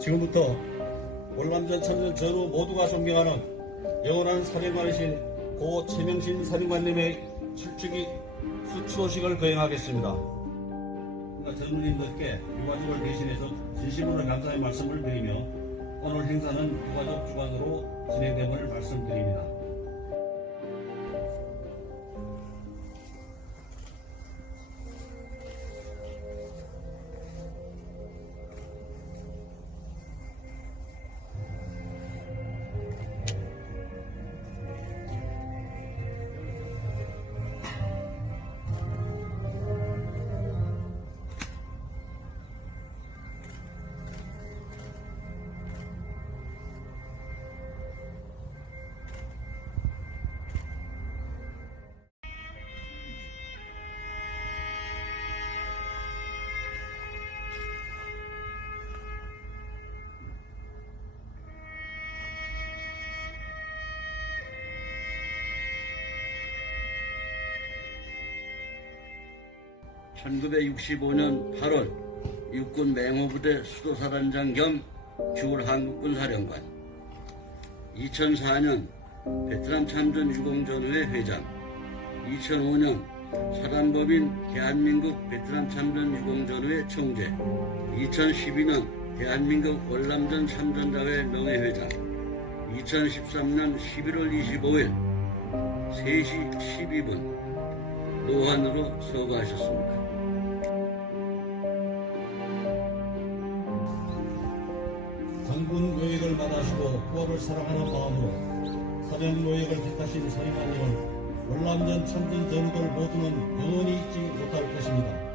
지금부터 월남전 참전 전후 모두가 존경하는 영원한 사령관이신 고 최명신 사령관님의 출직이 수초식을 거행하겠습니다. 그러니까 전우님들께 유가족을 대신해서 진심으로 감사의 말씀을 드리며 오늘 행사는 유가족 주관으로 진행됨을 말씀드립니다. (1965년 8월) 육군 맹호부대 수도사단장 겸 주울 한국군 사령관 2004년 베트남 참전 유공전후회 회장 2005년 사단법인 대한민국 베트남 참전 유공전후회 총재 2012년 대한민국 월남전 참전자회 명예회장 2013년 11월 25일 3시 12분 노환으로 서거하셨습니다. 장군 노역을 받아시고 후원을 사랑하는 마음으로 사령 노역을 택하신 사령관님은 월남전 참전 전우들 모두는 영원히 잊지 못할 것입니다.